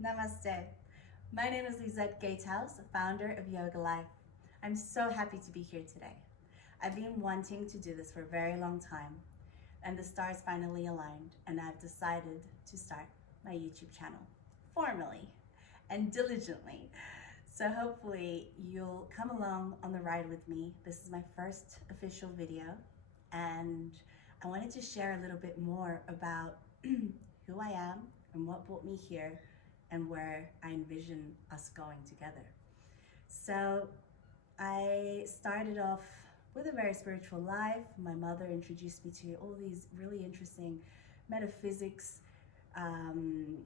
Namaste. My name is Lizette Gatehouse, founder of Yoga Life. I'm so happy to be here today. I've been wanting to do this for a very long time, and the stars finally aligned, and I've decided to start my YouTube channel formally and diligently. So hopefully you'll come along on the ride with me. This is my first official video, and I wanted to share a little bit more about who I am and what brought me here and where I envision us going together. So I started off with a very spiritual life. My mother introduced me to all these really interesting metaphysics, um,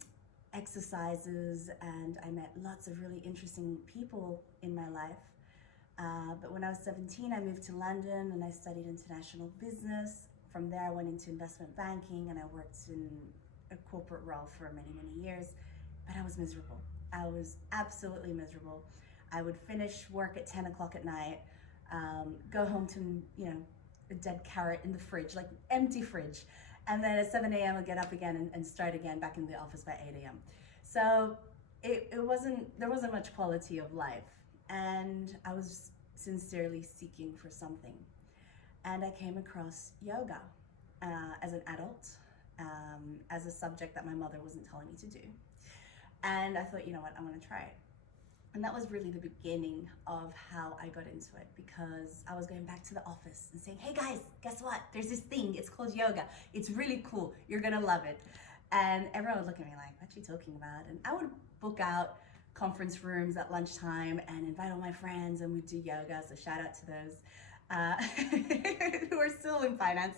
exercises, and I met lots of really interesting people in my life. But when I was 17, I moved to London and I studied international business. From there, I went into investment banking and I worked in a corporate role for many, many years. But I was miserable. I was absolutely miserable. I would finish work at 10 o'clock at night, go home to, a dead carrot in the fridge, like empty fridge. And then at 7 a.m. I'd get up again and start again back in the office by 8 a.m. So there wasn't much quality of life. And I was sincerely seeking for something. And I came across yoga as an adult, as a subject that my mother wasn't telling me to do. And I thought, you know what, I'm gonna try it. And that was really the beginning of how I got into it, because I was going back to the office and saying, hey guys, guess what? There's this thing, it's called yoga. It's really cool, you're gonna love it. And everyone would look at me like, what's she talking about? And I would book out conference rooms at lunchtime and invite all my friends and we'd do yoga, so shout out to those. Who are still in finance.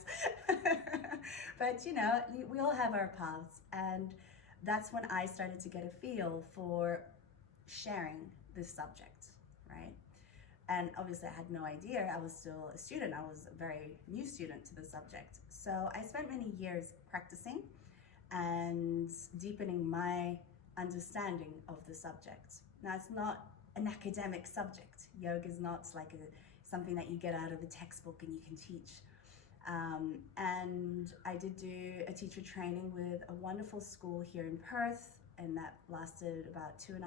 But we all have our paths, and that's when I started to get a feel for sharing this subject, right? And obviously I had no idea. I was still a student. I was a very new student to the subject. So I spent many years practicing and deepening my understanding of the subject. Now, it's not an academic subject. Yoga is not like something that you get out of the textbook and you can teach. And I did do a teacher training with a wonderful school here in Perth, and that lasted about 2.5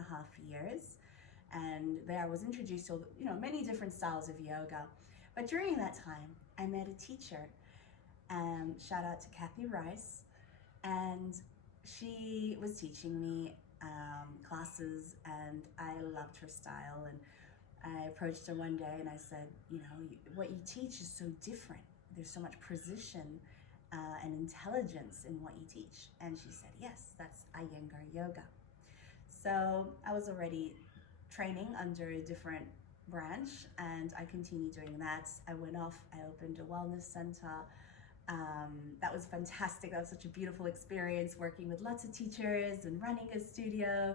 years. And there I was introduced to many different styles of yoga. But during that time, I met a teacher, shout out to Kathy Rice, and she was teaching me classes, and I loved her style. And I approached her one day and I said, what you teach is so different. There's so much precision and intelligence in what you teach. And she said, yes, that's Iyengar yoga. So I was already training under a different branch, and I continued doing that. I went off, I opened a wellness center. That was fantastic. That was such a beautiful experience, working with lots of teachers and running a studio,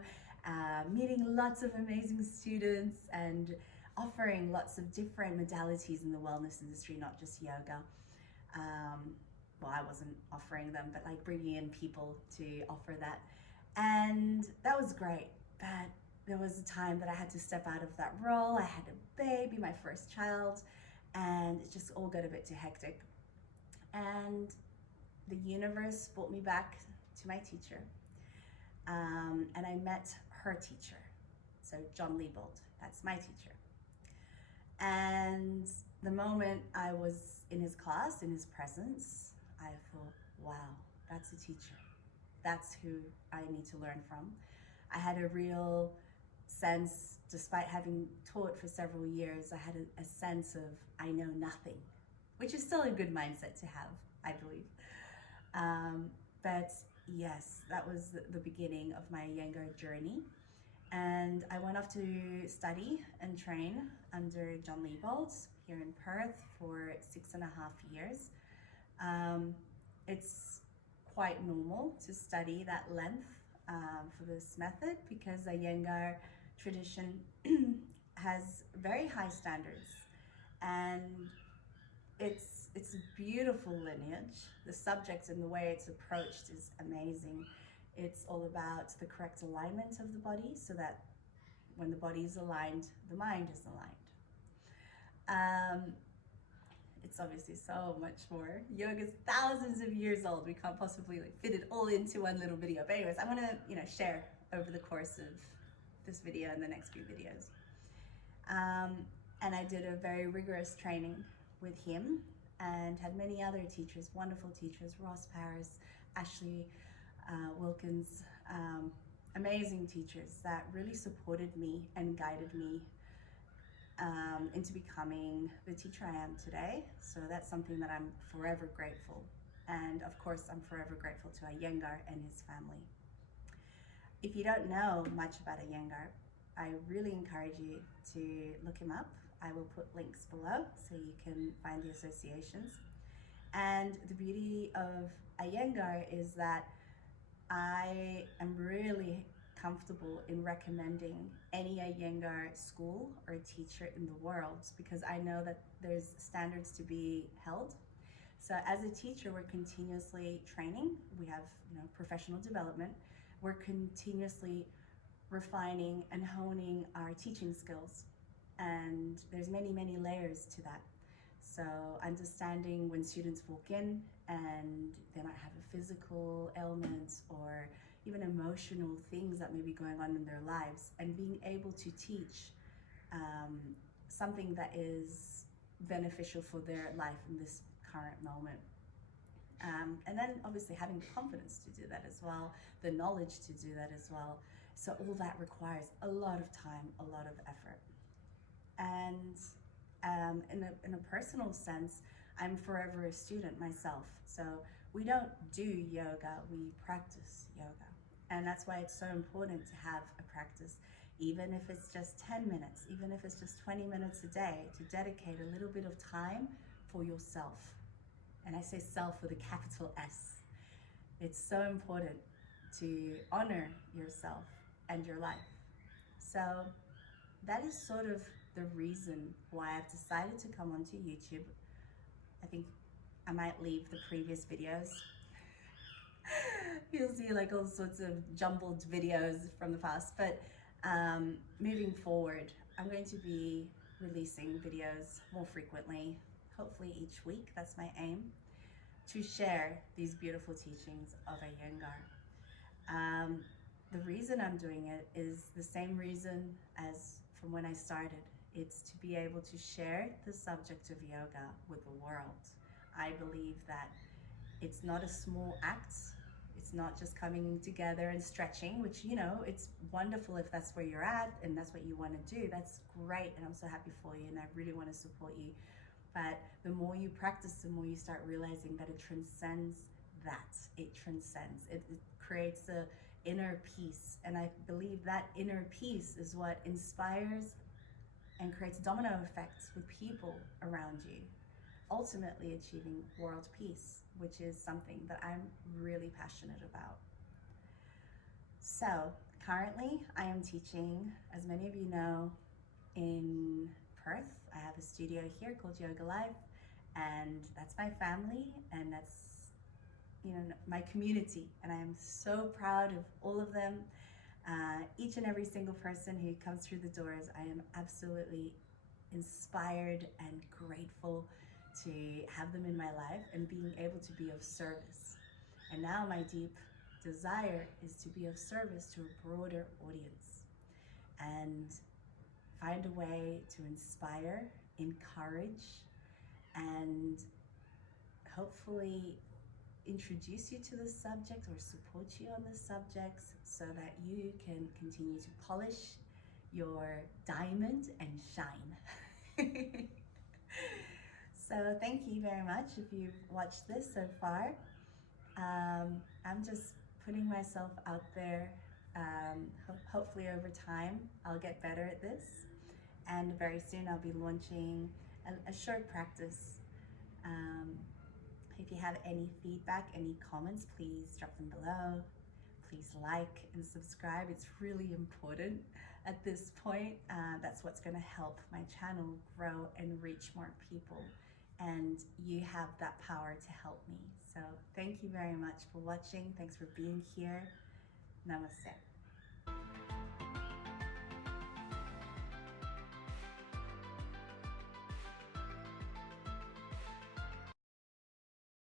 meeting lots of amazing students, and offering lots of different modalities in the wellness industry, not just yoga. Well, I wasn't offering them, but like bringing in people to offer that. And that was great. But there was a time that I had to step out of that role. I had a baby, my first child, and it just all got a bit too hectic. And the universe brought me back to my teacher. And I met her teacher. So John Liebold, that's my teacher. And the moment I was in his class, in his presence, I thought, wow, that's a teacher. That's who I need to learn from. I had a real sense, despite having taught for several years, I had a sense of I know nothing, which is still a good mindset to have, I believe. But yes, that was the beginning of my Iyengar journey. And I went off to study and train under John Liebold here in Perth for 6.5 years. It's quite normal to study that length for this method, because the Iyengar tradition has very high standards, and it's a beautiful lineage. The subject and the way it's approached is amazing. It's all about the correct alignment of the body, so that when the body is aligned, the mind is aligned. it's obviously so much more. Yoga is thousands of years old. We can't possibly like fit it all into one little video. But anyways, I want to, share over the course of this video and the next few videos. And I did a very rigorous training with him and had many other teachers, wonderful teachers, Ross Paris, Ashley Wilkins, amazing teachers that really supported me and guided me into becoming the teacher I am today. So that's something that I'm forever grateful. And of course, I'm forever grateful to Iyengar and his family. If you don't know much about Iyengar, I really encourage you to look him up. I will put links below so you can find the associations. And the beauty of Iyengar is that I am really comfortable in recommending any Iyengar school or teacher in the world, because I know that there's standards to be held. So as a teacher, we're continuously training. We have professional development. We're continuously refining and honing our teaching skills. And there's many, many layers to that. So understanding when students walk in and they might have a physical ailment or even emotional things that may be going on in their lives, and being able to teach something that is beneficial for their life in this current moment. And then obviously having the confidence to do that as well, the knowledge to do that as well. So all that requires a lot of time, a lot of effort. And in a personal sense, I'm forever a student myself. So we don't do yoga, we practice yoga. And that's why it's so important to have a practice, even if it's just 10 minutes, even if it's just 20 minutes a day, to dedicate a little bit of time for yourself. And I say self with a capital S. It's so important to honor yourself and your life. So that is sort of the reason why I've decided to come onto YouTube. I think I might leave the previous videos. You'll see like all sorts of jumbled videos from the past, but moving forward, I'm going to be releasing videos more frequently, hopefully each week. That's my aim, to share these beautiful teachings of Iyengar. The reason I'm doing it is the same reason as from when I started. It's to be able to share the subject of yoga with the world. I believe that it's not a small act. It's not just coming together and stretching, which, it's wonderful if that's where you're at and that's what you want to do. That's great, and I'm so happy for you, and I really want to support you. But the more you practice, the more you start realizing that it transcends that. It transcends. It creates an inner peace, and I believe that inner peace is what inspires and creates domino effects with people around you, ultimately achieving world peace, which is something that I'm really passionate about. So currently I am teaching, as many of you know, in Perth. I have a studio here called Yoga Life, and that's my family, and that's my community, and I am so proud of all of them. Each and every single person who comes through the doors, I am absolutely inspired and grateful to have them in my life and being able to be of service. And now my deep desire is to be of service to a broader audience and find a way to inspire, encourage, and hopefully introduce you to the subject or support you on the subjects so that you can continue to polish your diamond and shine. So thank you very much if you've watched this so far. I'm just putting myself out there. Hopefully over time I'll get better at this, and very soon I'll be launching a short practice. If you have any feedback, any comments, please drop them below. Please like and subscribe. It's really important at this point. That's what's going to help my channel grow and reach more people. And you have that power to help me. So thank you very much for watching. Thanks for being here. Namaste.